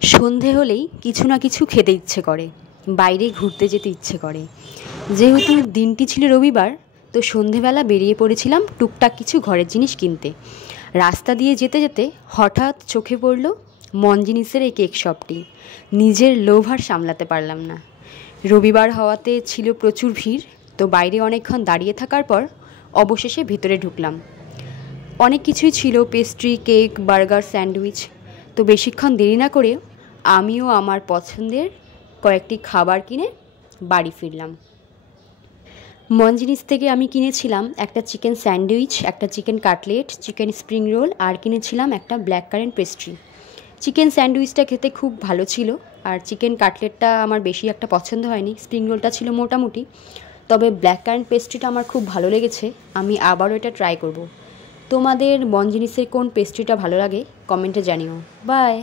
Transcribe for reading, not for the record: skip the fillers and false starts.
সন্ধে হলেই কিছু না কিছু খেতে ইচ্ছে করে, বাইরে ঘুরতে যেতে ইচ্ছে করে। যেহেতু দিনটি ছিল রবিবার, তো সন্ধেবেলা বেরিয়ে পড়েছিলাম টুকটাক কিছু ঘরের জিনিস কিনতে। রাস্তা দিয়ে যেতে যেতে হঠাৎ চোখে পড়ল মনজিনিসের এই কেক শপটি। নিজের লোভ আর সামলাতে পারলাম না। রবিবার হওয়াতে ছিল প্রচুর ভিড়, তো বাইরে অনেকক্ষণ দাঁড়িয়ে থাকার পর অবশেষে ভেতরে ঢুকলাম। অনেক কিছুই ছিল, পেস্ট্রি, কেক, বার্গার, স্যান্ডউইচ। তো বেশিক্ষণ দেরি না করে আমিও আমার পছন্দের কয়েকটি খাবার কিনে বাড়ি ফিরলাম। মনজিনিস থেকে আমি কিনেছিলাম একটা চিকেন স্যান্ডউইচ, একটা chicken cutlet, chicken spring roll, আর কিনেছিলাম একটা ব্ল্যাক কারেন্ট পেস্ট্রি। চিকেন স্যান্ডউইচটা খেতে খুব ভালো ছিল, আর চিকেন কাটলেটটা আমার বেশি একটা পছন্দ হয়নি। স্প্রিং রোলটা ছিল মোটামুটি, তবে ব্ল্যাক কারেন্ট পেস্ট্রিটা আমার খুব ভালো লেগেছে। আমি আবারও এটা ট্রাই করব। তোমাদের মনজিনিসের কোন পেস্ট্রিটা ভালো লাগে কমেন্টে জানিও। বাই।